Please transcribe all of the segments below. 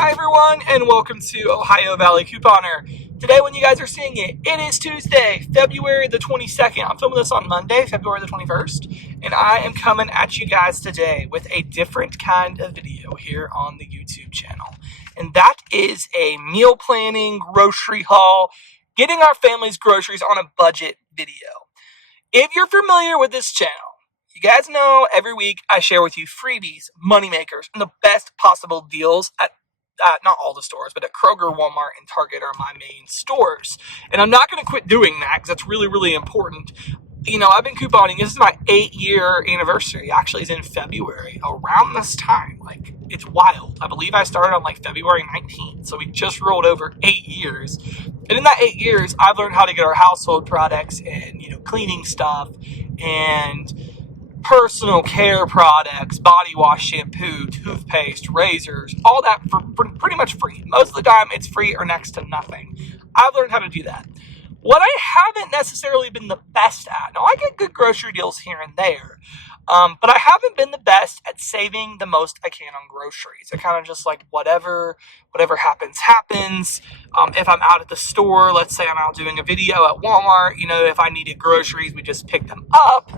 Hi everyone, and welcome to Ohio Valley Couponer. Today when you guys are seeing it, it is Tuesday, February the 22nd. I'm filming this on Monday, February the 21st, and I am coming at you guys today with a different kind of video here on the YouTube channel. And that is a meal planning, grocery haul, getting our family's groceries on a budget video. If you're familiar with this channel, you guys know every week I share with you freebies, moneymakers, and the best possible deals at not all the stores, but at Kroger, Walmart, and Target are my main stores. And I'm not going to quit doing that because that's really, really important. You know, I've been couponing. This is my 8-year anniversary. Actually, it's in February, around this time. Like, it's wild. I believe I started on February 19th. So we just rolled over 8 years. And in that 8 years, I've learned how to get our household products and, cleaning stuff and personal care products, body wash, shampoo, toothpaste, razors, all that for pretty much free. Most of the time it's free or next to nothing. I've learned how to do that. What I haven't necessarily been the best at, now I get good grocery deals here and there, but I haven't been the best at saving the most I can on groceries. I kind of just whatever happens. If I'm out at the store, let's say I'm out doing a video at Walmart, if I needed groceries, we just pick them up.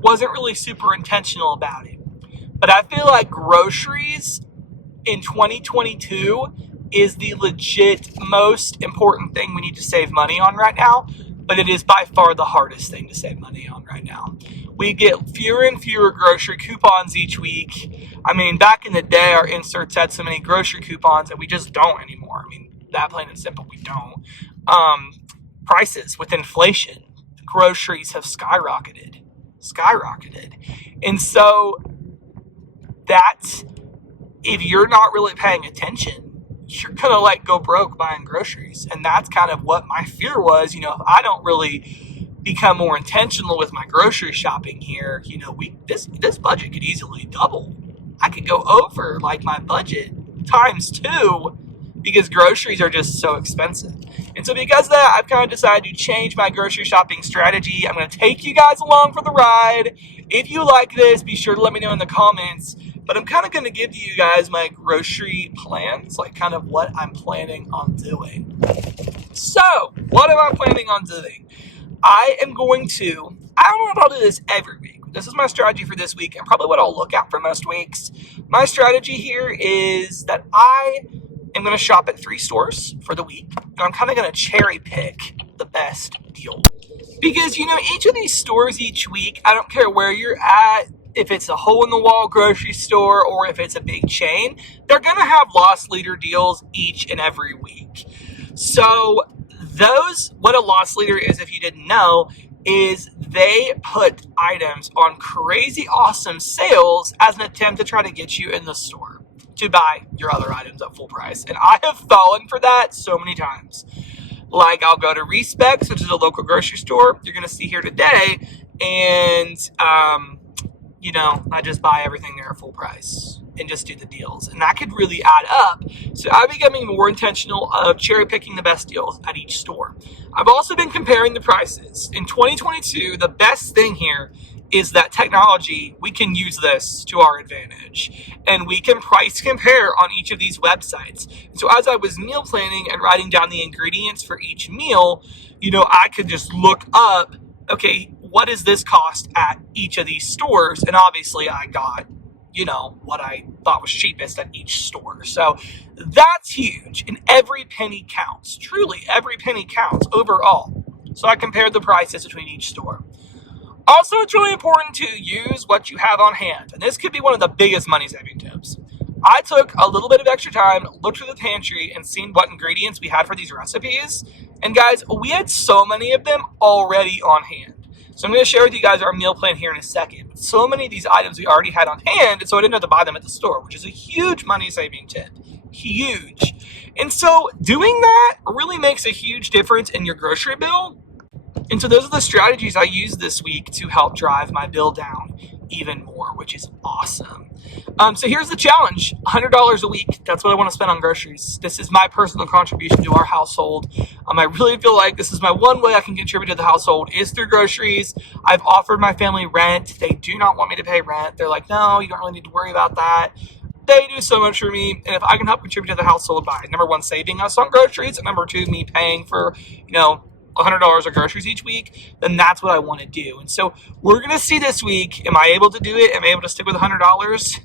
Wasn't really super intentional about it. But I feel like groceries in 2022 is the legit most important thing we need to save money on right now. But it is by far the hardest thing to save money on right now. We get fewer and fewer grocery coupons each week. I mean, back in the day, our inserts had so many grocery coupons that we just don't anymore. I mean, that plain and simple, we don't. Prices with inflation, groceries have skyrocketed. And so that's, if you're not really paying attention, you're going to go broke buying groceries. And that's kind of what my fear was. If I don't really become more intentional with my grocery shopping here, this budget could easily double. I could go over my budget times 2 because groceries are just so expensive. And so because of that, I've kind of decided to change my grocery shopping strategy. I'm going to take you guys along for the ride. If you like this, be sure to let me know in the comments. But I'm kind of going to give you guys my grocery plans, kind of what I'm planning on doing. So, what am I planning on doing? I don't know if I'll do this every week. This is my strategy for this week and probably what I'll look at for most weeks. My strategy here is that I am going to shop at 3 stores for the week. And I'm kind of going to cherry pick the best deal. Because, each of these stores each week, I don't care where you're at, if it's a hole-in-the-wall grocery store or if it's a big chain, they're going to have loss leader deals each and every week. So what a loss leader is, if you didn't know, is they put items on crazy awesome sales as an attempt to try to get you in the store to buy your other items at full price. And I have fallen for that so many times. I'll go to Respecs, which is a local grocery store you're going to see here today, and I just buy everything there at full price and just do the deals. And that could really add up. So I'm becoming more intentional of cherry picking the best deals at each store. I've also been comparing the prices. In 2022, the best thing here is that technology, we can use this to our advantage. And we can price compare on each of these websites. So as I was meal planning and writing down the ingredients for each meal, I could just look up, okay, what does this cost at each of these stores? And obviously I got, what I thought was cheapest at each store. So that's huge. And every penny counts. Truly, every penny counts overall. So I compared the prices between each store. Also, it's really important to use what you have on hand. And this could be one of the biggest money saving tips. I took a little bit of extra time, looked through the pantry, and seen what ingredients we had for these recipes. And guys, we had so many of them already on hand. So I'm going to share with you guys our meal plan here in a second. But so many of these items we already had on hand, so I didn't have to buy them at the store, which is a huge money-saving tip. Huge. And so doing that really makes a huge difference in your grocery bill. And so those are the strategies I use this week to help drive my bill down even more, which is awesome. So here's the challenge, $100 a week. That's what I want to spend on groceries. This is my personal contribution to our household. I really feel like this is my one way I can contribute to the household is through groceries. I've offered my family rent. They do not want me to pay rent. They're like, no, you don't really need to worry about that. they do so much for me. And if I can help contribute to the household by, number one, saving us on groceries, and number two, me paying for, $100 of groceries each week, then that's what I want to do. And so we're going to see this week, am I able to do it? Am I able to stick with $100?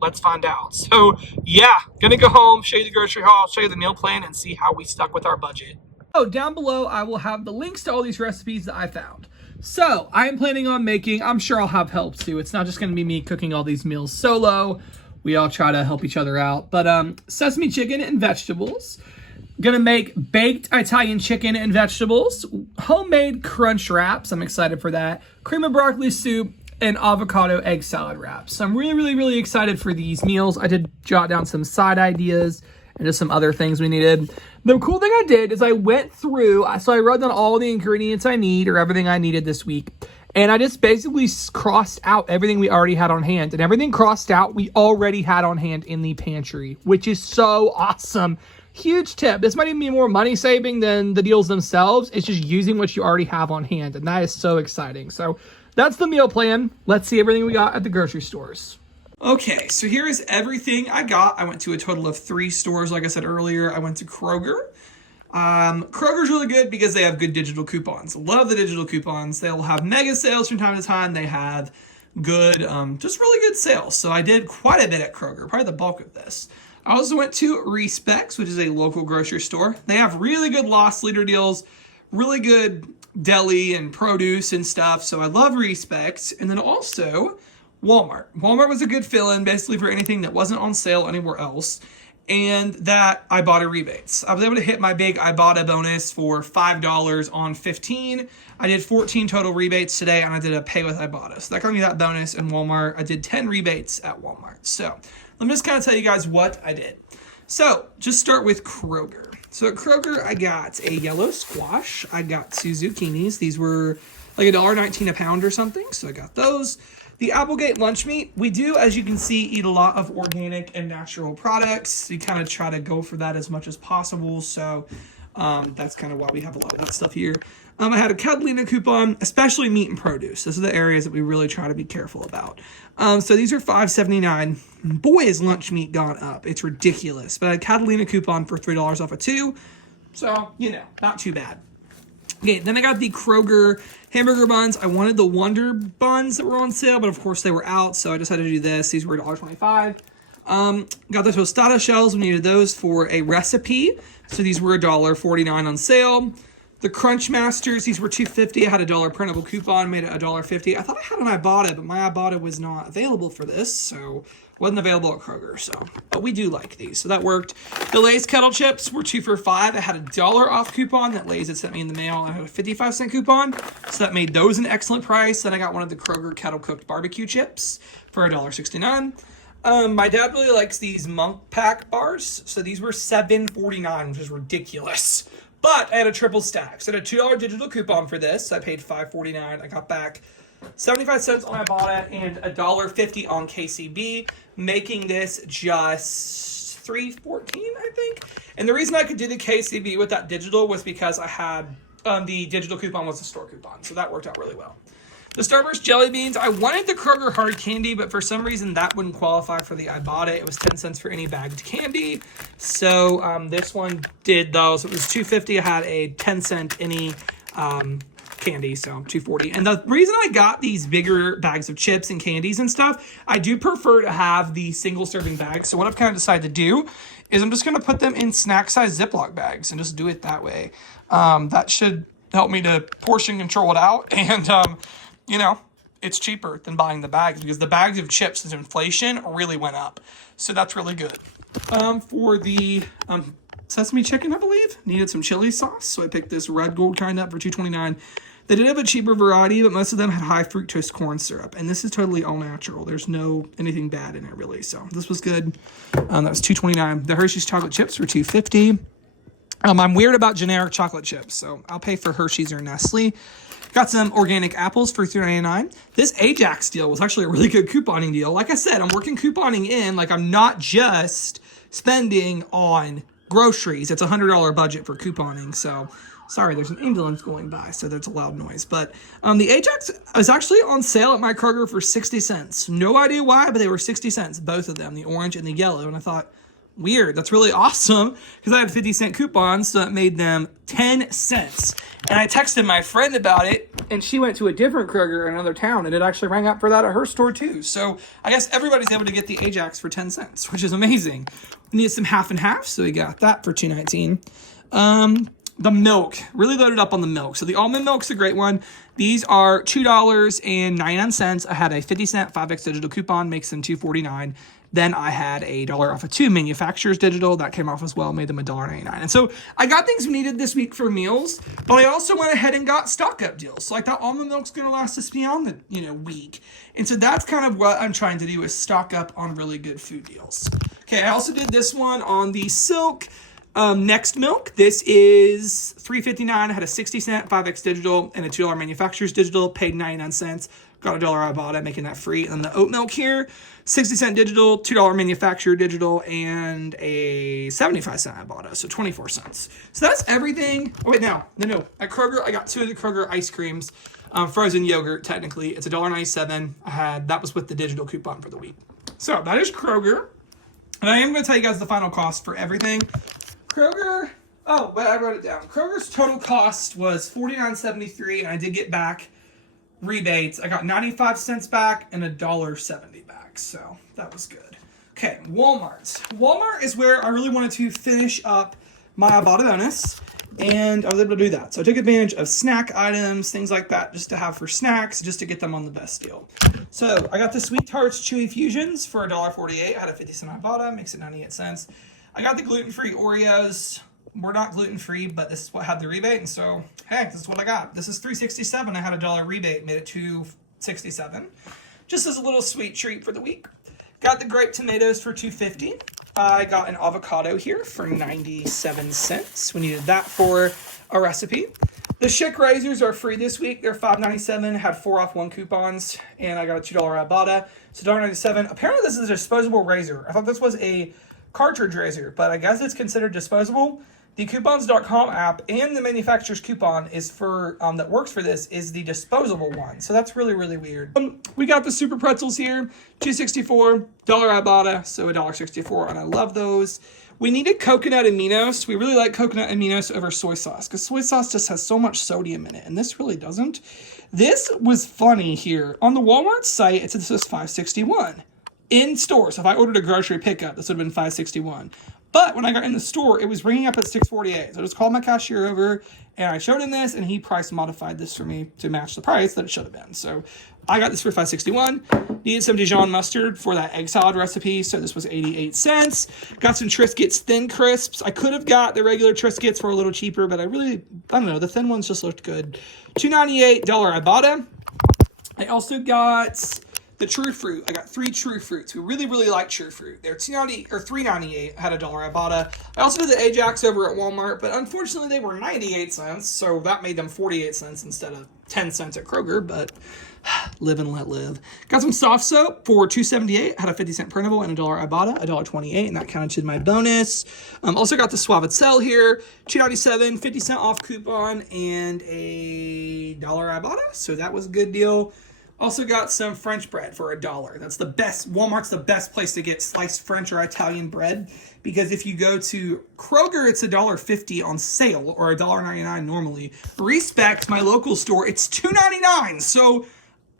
Let's find out. So yeah, going to go home, show you the grocery haul, show you the meal plan, and see how we stuck with our budget. So down below, I will have the links to all these recipes that I found. So I am planning on making, I'm sure I'll have help too. It's not just going to be me cooking all these meals solo. We all try to help each other out. But sesame chicken and vegetables. Gonna make baked Italian chicken and vegetables, homemade crunch wraps, I'm excited for that, cream of broccoli soup, and avocado egg salad wraps. So I'm really excited for these meals. I did jot down some side ideas and just some other things we needed. The cool thing I did is I went through, so I wrote down all the ingredients I need, or everything I needed this week, and I just basically crossed out everything we already had on hand, and everything crossed out we already had on hand in the pantry, which is so awesome. Huge tip. This might even be more money saving than the deals themselves. It's just using what you already have on hand, and that is so exciting. So that's the meal plan. Let's see everything we got at the grocery stores. Okay, so here is everything I got. I went to a total of 3 stores. Like I said earlier, I went to Kroger. Kroger's really good because they have good digital coupons. Love the digital coupons. They'll have mega sales from time to time. They have good, just really good sales. So I did quite a bit at Kroger, probably the bulk of this. I also went to Respects, which is a local grocery store. They have really good loss leader deals, really good deli and produce and stuff. So I love Respects. And then also Walmart. Walmart was a good fill-in basically for anything that wasn't on sale anywhere else. And that Ibotta rebates. I was able to hit my big Ibotta bonus for $5 on 15. I did 14 total rebates today, and I did a pay with Ibotta. So that got me that bonus in Walmart. I did 10 rebates at Walmart. So let me just kind of tell you guys what I did. So just start with Kroger. So at Kroger, I got a yellow squash. I got 2 zucchinis. These were like $1.19 a pound or something. So I got those. The Applegate lunch meat, we do, as you can see, eat a lot of organic and natural products. We kind of try to go for that as much as possible. So that's kind of why we have a lot of that stuff here. I had a Catalina coupon, especially meat and produce. Those are the areas that we really try to be careful about. So these are $5.79. Boy, is lunch meat gone up. It's ridiculous. But I had a Catalina coupon for $3 off of 2. So, not too bad. Okay, then I got the Kroger hamburger buns. I wanted the Wonder buns that were on sale, but of course they were out, so I decided to do this. These were $1.25. Got the tostada shells. We needed those for a recipe. So these were $1.49 on sale. The Crunch Masters, these were $2.50. I had a $1 printable coupon, made it $1.50. I thought I had an Ibotta, but my Ibotta was not available for this, so wasn't available at Kroger. But we do like these, so that worked. The Lay's kettle chips were 2 for $5. I had a $1 off coupon that Lay's had sent me in the mail. I had a 55-cent coupon, so that made those an excellent price. Then I got one of the Kroger kettle cooked barbecue chips for $1.69. My dad really likes these Monk Pack bars, so these were $7.49, which is ridiculous. But I had a triple stack. So I had a $2 digital coupon for this. So I paid $5.49. I got back 75 cents on Ibotta and $1.50 on KCB, making this just $3.14, I think. And the reason I could do the KCB with that digital was because I had the digital coupon was a store coupon. So that worked out really well. The Starburst jelly beans, I wanted the Kroger hard candy, but for some reason that wouldn't qualify for the Ibotta. It was 10 cents for any bagged candy. So this one did those. It was $2.50. I had a 10-cent any candy, so $2.40. And the reason I got these bigger bags of chips and candies and stuff, I do prefer to have the single serving bags. So what I've kind of decided to do is I'm just going to put them in snack size Ziploc bags and just do it that way. That should help me to portion control it out. And it's cheaper than buying the bags because the bags of chips as inflation really went up. So that's really good. For the sesame chicken, I believe, needed some chili sauce. So I picked this red gold kind up for $2.29. They did have a cheaper variety, but most of them had high fructose corn syrup. And this is totally all natural. There's no anything bad in it, really. So this was good. That was $2.29. The Hershey's chocolate chips were $2.50. I'm weird about generic chocolate chips, so I'll pay for Hershey's or Nestle. Got some organic apples for $3.99. This Ajax deal was actually a really good couponing deal. Like I said, I'm working couponing in. Like, I'm not just spending on groceries. It's a $100 budget for couponing. So Sorry, there's an ambulance going by, so there's a loud noise. But the Ajax is actually on sale at my Kroger for 60 cents. No idea why, but they were 60 cents, both of them, the orange and the yellow. And I thought, weird, that's really awesome, because I had 50-cent coupons, so it made them 10 cents. And I texted my friend about it, and she went to a different Kroger in another town, and it actually rang up for that at her store too. So I guess everybody's able to get the Ajax for 10 cents, which is amazing. We needed some half and half, so we got that for $2.19. The milk, really loaded up on the milk. So the almond milk's a great one. These are $2.99. I had a 50-cent 5X digital coupon, makes them $2.49. Then I had $1 off of 2 manufacturers digital. That came off as well, made them $1.99. And so I got things we needed this week for meals, but I also went ahead and got stock up deals. So like that almond milk's going to last us beyond the week. And so that's kind of what I'm trying to do, is stock up on really good food deals. Okay, I also did this one on the Silk Next Milk. This is $3.59. I had a 60-cent 5X digital and a $2 manufacturers digital, paid 99 cents. Got $1 Ibotta, making that free. And then the oat milk here, 60-cent digital, $2 manufacturer digital, and a 75-cent Ibotta, so 24 cents. So that's everything. Oh, wait, no. At Kroger, I got 2 of the Kroger ice creams, frozen yogurt, technically. It's $1.97. That was with the digital coupon for the week. So that is Kroger. And I am going to tell you guys the final cost for everything. Kroger, but I wrote it down. Kroger's total cost was $49.73, and I did get back rebates. I got 95 cents back and $1.70 back, so that was good. Okay, Walmart. Walmart is where I really wanted to finish up my Ibotta bonus, and I was able to do that. So I took advantage of snack items, things like that, just to have for snacks, just to get them on the best deal. So I got the Sweet Tarts Chewy Fusions for $1.48. I had a 50-cent Ibotta, makes it 98 cents. I got the gluten-free Oreos. We're not gluten-free, but this is what had the rebate, and so, hey, this is what I got. This is $3.67. I had a $1 rebate, made it $2.67. Just as a little sweet treat for the week. Got the grape tomatoes for $2.50. I got an avocado here for 97 cents. We needed that for a recipe. The Schick razors are free this week. They're $5.97. Had 4 off 1 coupons, and I got a $2 Ibotta. So $1.97. Apparently this is a disposable razor. I thought this was a cartridge razor, but I guess it's considered disposable. The coupons.com app and the manufacturer's coupon is for that works for this is the disposable one. So that's really, really weird. We got the super pretzels here, $2.64, $1 Ibotta, so $1.64, and I love those. We needed coconut aminos. We really like coconut aminos over soy sauce because soy sauce just has so much sodium in it, and this really doesn't. This was funny here. On the Walmart site, it said this was $5.61. In store, so if I ordered a grocery pickup, this would have been $5.61. But when I got in the store, it was ringing up at $6.48. So I just called my cashier over, and I showed him this, and he price modified this for me to match the price that it should have been. So I got this for $5.61. Needed some Dijon mustard for that egg salad recipe, so this was 88 cents. Got some Triscuits Thin Crisps. I could have got the regular Triscuits for a little cheaper, but I don't know, the thin ones just looked good. $2.98 Ibotta. I also got the True Fruit. I got 3 True Fruits. We really, really like True Fruit. They're $2.98 or $3.98. I had a $1 Ibotta. I also did the Ajax over at Walmart, but unfortunately they were 98 cents, so that made them 48 cents instead of 10 cents at Kroger, but live and let live. Got some soft soap for $2.78. Had a 50-cent printable and a $1 Ibotta, $1.28, and that counted to my bonus. Also got the Suavicel here, $2.97, 50-cent off coupon, and a $1 Ibotta, so that was a good deal. Also got some French bread for $1. That's the best. Walmart's the best place to get sliced French or Italian bread, because if you go to Kroger, it's $1.50 on sale or $1.99 normally. Respect, my local store, it's $2.99. So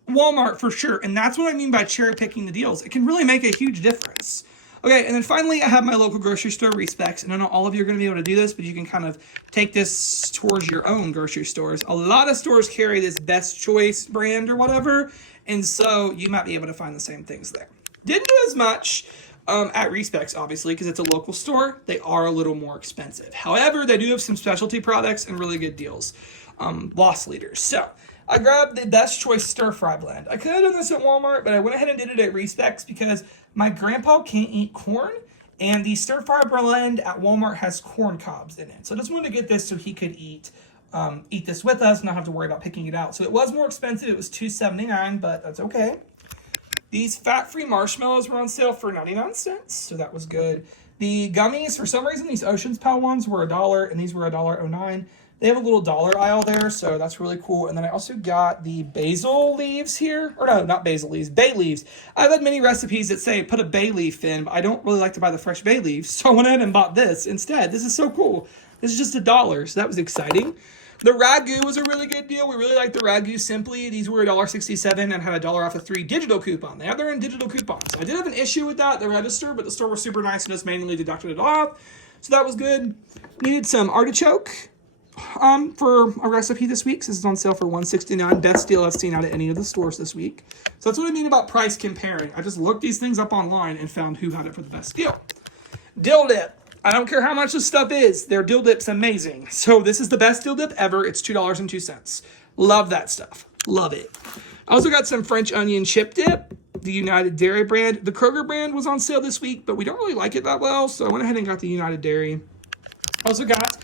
Walmart for sure. And that's what I mean by cherry picking the deals. It can really make a huge difference. Okay, and then finally, I have my local grocery store, Respects. And I know all of you are going to be able to do this, but you can kind of take this towards your own grocery stores. A lot of stores carry this Best Choice brand or whatever, and so you might be able to find the same things there. Didn't do as much at Respects, obviously, because it's a local store. They are a little more expensive. However, they do have some specialty products and really good deals. Loss leaders. So I grabbed the Best Choice Stir Fry Blend. I could have done this at Walmart, but I went ahead and did it at Respects because my grandpa can't eat corn, and the Stir Fry Blend at Walmart has corn cobs in it. So I just wanted to get this so he could eat this with us, not have to worry about picking it out. So it was more expensive. It was $2.79, but that's okay. These fat-free marshmallows were on sale for 99 cents, so that was good. The gummies, for some reason, these Ocean's Pal ones were $1, and these were $1.09. They have a little dollar aisle there, so that's really cool. And then I also got the basil leaves here. Or no, not basil leaves, bay leaves. I've had many recipes that say put a bay leaf in, but I don't really like to buy the fresh bay leaves. So I went ahead and bought this instead. This is so cool. This is just $1, so that was exciting. The ragu was a really good deal. We really liked the ragu simply. These were $1.67 and had $1 off of 3 digital coupon. They have their own digital coupons. So I did have an issue with that at the register, but the store was super nice and just manually deducted it off. So that was good. Needed some artichoke for a recipe this week. So this is on sale for $1.69. Best deal I've seen out of any of the stores this week. So that's what I mean about price comparing. I just looked these things up online and found who had it for the best deal. Dill dip. I don't care how much this stuff is. Their dill dip's amazing. So this is the best dill dip ever. It's $2.02. Love that stuff. Love it. I also got some French onion chip dip, the United Dairy brand. The Kroger brand was on sale this week, but we don't really like it that well. So I went ahead and got the United Dairy. Also got,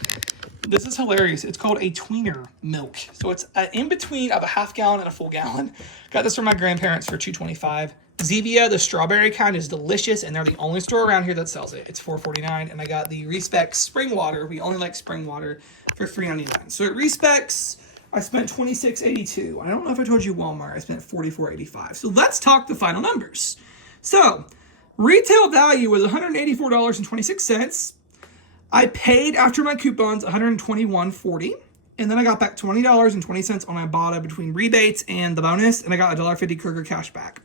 this is hilarious. It's called a tweener milk. So it's in between of a half gallon and a full gallon. Got this from my grandparents for $2.25. Zevia, the strawberry kind, is delicious, and they're the only store around here that sells it. It's $4.49, and I got the Respect spring water. We only like spring water for $3.99. So at Respect's, I spent $26.82. I don't know if I told you Walmart. I spent $44.85. So let's talk the final numbers. So retail value was $184.26. I paid after my coupons $121.40. And then I got back $20.20 on Ibotta between rebates and the bonus, and I got $1.50 Kroger cash back.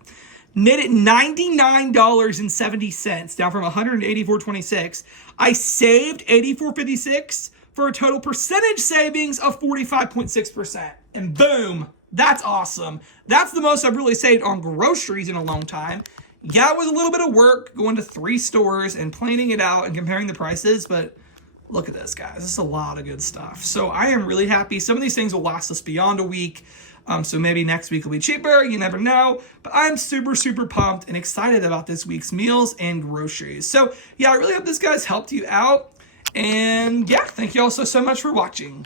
Net at $99.70, down from $184.26. I saved $84.56 for a total percentage savings of 45.6%. And boom, that's awesome. That's the most I've really saved on groceries in a long time. Yeah, it was a little bit of work going to 3 stores and planning it out and comparing the prices, but look at this, guys. This is a lot of good stuff. So I am really happy. Some of these things will last us beyond a week. So maybe next week will be cheaper. You never know. But I'm super, super pumped and excited about this week's meals and groceries. So yeah, I really hope this guys helped you out. And yeah, thank you all so much for watching.